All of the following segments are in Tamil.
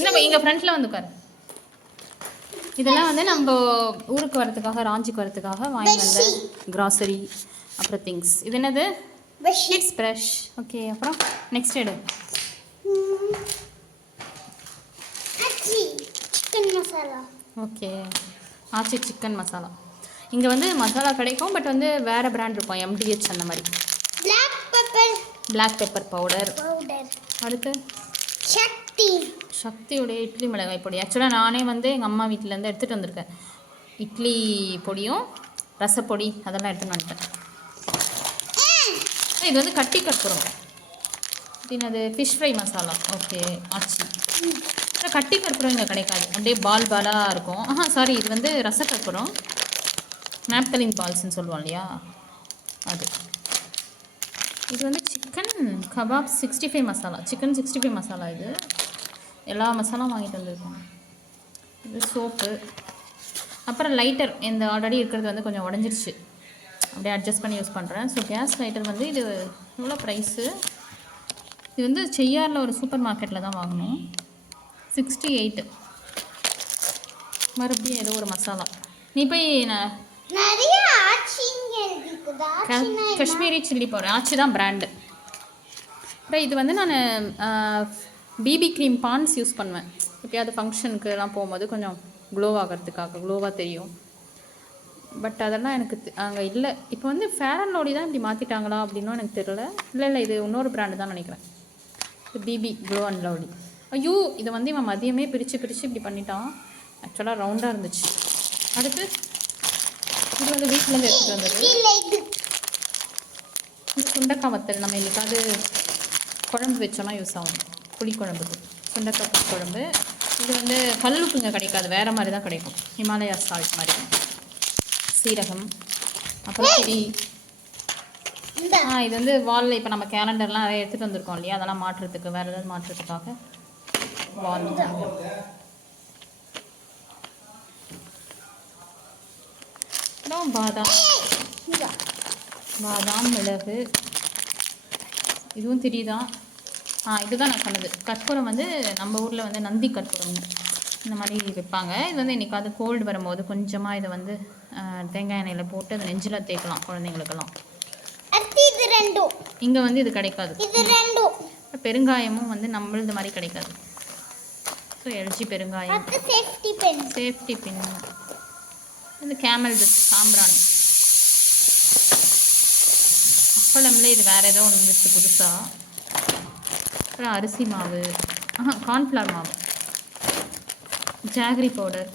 இன்னும் எங்கள் ஃப்ரெண்ட்ல வந்து உட்காரு. இதெல்லாம் வந்து நம்ம ஊருக்கு வரதுக்காக ராஞ்சிக்கு வரதுக்காக வாங்கி வந்த கிராசரி அப்புறம் திங்ஸ். இது என்னது? Kids brush. ஓகே, அப்புறம் நெக்ஸ்ட் எடு. சிக்கன் மசாலா. ஓகே, ஆச்சி சிக்கன் மசாலா. இங்கே வந்து மசாலா கிடைக்கும், பட் வந்து வேறு பிராண்ட் இருக்கும், எம்டிஹெச் அந்த மாதிரி. Black pepper powder. அடுத்து சக்தியுடைய இட்லி மிளகாய் பொடி. ஆக்சுவலாக நானே வந்து எங்கள் அம்மா வீட்டிலேருந்து எடுத்துகிட்டு வந்திருக்கேன். இட்லி பொடியும் ரசப்பொடி அதெல்லாம் எடுத்துகிட்டு வந்துட்டேன். இது வந்து கட்டி கற்பூரம். அது ஃபிஷ் ஃப்ரை மசாலா. ஓகே, ஆச்சி. கட்டி கற்பூரம் இங்கே கிடைக்காது, அப்படியே பால் பாலாக இருக்கும். சாரி, இது வந்து ரச கற்பூரம், நாப்தலின் பால்ஸ்ன்னு சொல்லுவோம் இல்லையா, அது. இது வந்து chicken kebab 65 masala, chicken 65 masala. இது எல்லா மசாலாவும் வாங்கிட்டு வந்திருக்கோம். இது சோப்பு, அப்புறம் லைட்டர். இந்த ஆல்ரெடி இருக்கிறது வந்து கொஞ்சம் உடஞ்சிருச்சு, அப்படியே அட்ஜஸ்ட் பண்ணி யூஸ் பண்ணுறேன். ஸோ கேஸ் லைட்டர் வந்து இது எவ்வளோ ப்ரைஸு? இது வந்து செய்யாரில் ஒரு சூப்பர் மார்க்கெட்டில் தான் வாங்கணும், 68. மறுபடியும் ஏதோ ஒரு மசாலா. நீ போய் காஷ்மீரி சில்லி பவுடர், ஆச்சி தான் பிராண்டு. அப்புறம் இது வந்து நான் பிபி க்ரீம் பான்ஸ் யூஸ் பண்ணுவேன் எப்பயாவது ஃபங்க்ஷனுக்குலாம் போகும்போது, கொஞ்சம் க்ளோ ஆகிறதுக்காக, க்ளோவாக தெரியும். பட் அதெல்லாம் எனக்கு அங்கே இல்லை. இப்போ வந்து ஃபேர் அண்ட் லவ்லி தான் இப்படி மாற்றிட்டாங்களா அப்படின்னும் எனக்கு தெரியல. இல்லை, இது இன்னொரு பிராண்டு தான் நினைக்கிறேன். இது பிபி க்ளோ அண்ட் லவ்லி. ஐயோ, இதை வந்து இவன் மதியமே பிரித்து இப்படி பண்ணிட்டான். ஆக்சுவலாக ரவுண்டாக இருந்துச்சு. அடுத்து இது வந்து வீட்டிலேருந்து எடுத்துகிட்டு வந்தது. இந்த சுண்டக்காய் வத்தல் நம்ம இன்னைக்காவது குழம்பு வச்சோன்னா யூஸ் ஆகும், புளி குழம்புக்கு. சுண்டக்காய் குழம்பு. இது வந்து கல்லுப்பு இங்கே கிடைக்காது, வேறு மாதிரி தான் கிடைக்கும், ஹிமாலயா சால்ட் மாதிரி. சீரகம், அப்புறம் திரி. இது வந்து வாலில் இப்போ நம்ம கேலண்டர்லாம் நிறைய எடுத்துகிட்டு வந்திருக்கோம் இல்லையா, அதெல்லாம் மாற்றுறதுக்கு, வேறு ஏதாவது மாற்றுறதுக்காக வால். அப்புறம் பாதாம் மிளகு, இதுவும் திரி தான். இதுதான் நான் சொன்னது. கற்பூரம் வந்து நம்ம ஊரில் வந்து நந்தி கற்பூரம் இந்த மாதிரி வைப்பாங்க. இது வந்து என்றைக்காவது கோல்டு வரும்போது கொஞ்சமாக இதை வந்து தேங்காய் எண்ணெயில் போட்டு அதை நெஞ்சில் தேய்க்கலாம் குழந்தைங்களுக்கெல்லாம். இங்கே வந்து இது கிடைக்காது. பெருங்காயமும் வந்து நம்மளது மாதிரி கிடைக்காது. ஸோ எல்ஜி பெருங்காயம், சேஃப்டி பின், இந்த கேமல் சாம்பிராணி. அப்பளம்ல இது வேறு ஏதோ ஒன்று வந்துச்சு புதுசாக. அப்புறம் அரிசி மாவு, கார்ன்ஃப்ளவர் மாவு, jaggery powder,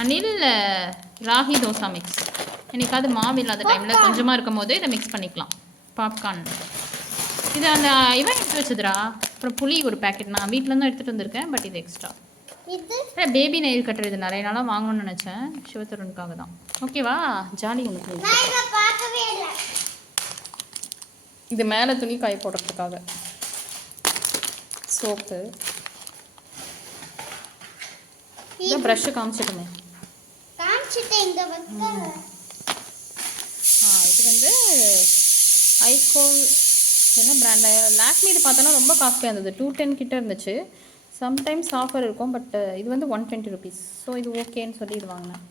Anil ragi dosa mix. என்னைக்காவது மாவு இல்லாத டைமில் கொஞ்சமாக இருக்கும் போது இதை மிக்ஸ் பண்ணிக்கலாம். பாப்கார்ன் இது அந்த இவன் எடுத்து வச்சதுரா. அப்புறம் புளி ஒரு பேக்கெட் நான் வீட்டிலேருந்து எடுத்துகிட்டு வந்திருக்கேன், பட் இது எக்ஸ்ட்ரா. பேபி நெயில் கட்டர் இது நிறைய நாளாக வாங்கணும்னு நினச்சேன், சிவத்தருணுக்காக தான். ஓகேவா, ஜாலி உங்களுக்கு. இது மேலே துணி காய போடுறதுக்காக. சோப்பு, இந்த ப்ரஷ்ஷு காமிச்சிட்டுமே. இது வந்து ஐகோல் என்ன பிராண்ட், லாக்மி. இது பார்த்தோன்னா ரொம்ப காஸ்ட்லியாக இருந்தது, 210 கிட்ட இருந்துச்சு. சம்டைம்ஸ் ஆஃபர் இருக்கும், பட் இது வந்து 120 ருபீஸ். ஸோ இது ஓகேன்னு சொல்லி இது வாங்கினேன்.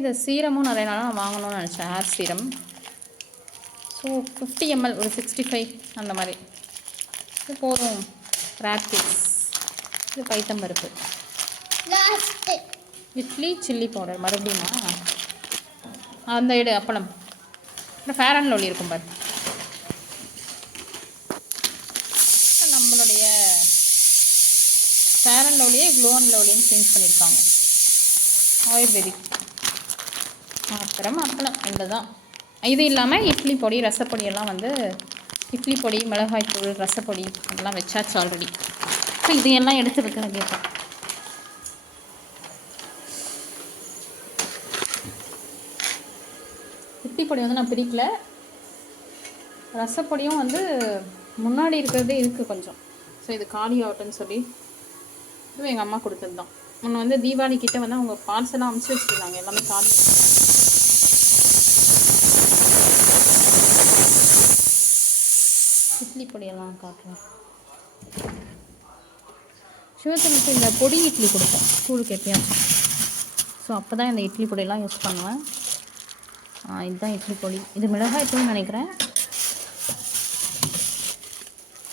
இது சீரமும் நிறைய நாளாக நான் வாங்கணும்னு நினச்சேன், ஹேர் சீரம். ஸோ 50 ml ஒரு 65 அந்த மாதிரி. இது போதும். ராக்கிஸ், இது பைத்தம்பருப்பு, இட்லி சில்லி பவுடர். மறுபடியுமா அந்த இடு அப்பளம். இந்த ஃபேர் அண்ட் லவ்லி இருக்கும் பாரு, நம்மளுடைய ஃபேர் அண்ட் லவ்லியே க்ளோ அண்ட் லவ்லின்னு சேஞ்ச் பண்ணியிருக்காங்க, ஆயுர்வேதிக். அப்புறம் அப்பளம் இங்கே தான். இது இல்லாமல் இட்லி பொடி, ரசப்பொடி எல்லாம் வந்து இட்லி பொடி, மிளகாய்த்தூள், ரசப்பொடி அதெல்லாம் வச்சாச்சு ஆல்ரெடி. ஸோ இதையெல்லாம் எடுத்து வைக்க வேண்டியதான். இட்லி பொடி வந்து நான் பிரிக்கல, ரசப்பொடியும் வந்து முன்னாடி இருக்கிறதே இருக்குது கொஞ்சம். ஸோ இது காலி ஆகட்டுன்னு சொல்லி இதுவும் எங்கள் அம்மா கொடுத்தது தான். முன்ன வந்து தீபாவளி கிட்டே வந்து அவங்க பார்சலாக அமுச்சு வச்சுருந்தாங்க, எல்லாமே காலி. இட்லி பொடியெல்லாம் காட்டுறேன். சிவத்தனுக்கு இந்த பொடி இட்லி கொடுப்போம் ஸ்கூலுக்கு எப்பயாச்சும். ஸோ அப்போ தான் இந்த இட்லி பொடியெல்லாம் யூஸ் பண்ணுவேன். இதுதான் இட்லி பொடி. இது மிளகாய் தூள்னு நினைக்கிறேன்.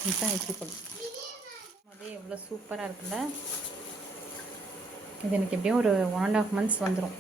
இதுதான் இட்லி பொடி. அதே எவ்வளோ சூப்பராக இருக்குல்ல. இது எனக்கு எப்படியும் ஒரு 1.5 months வந்துடும்.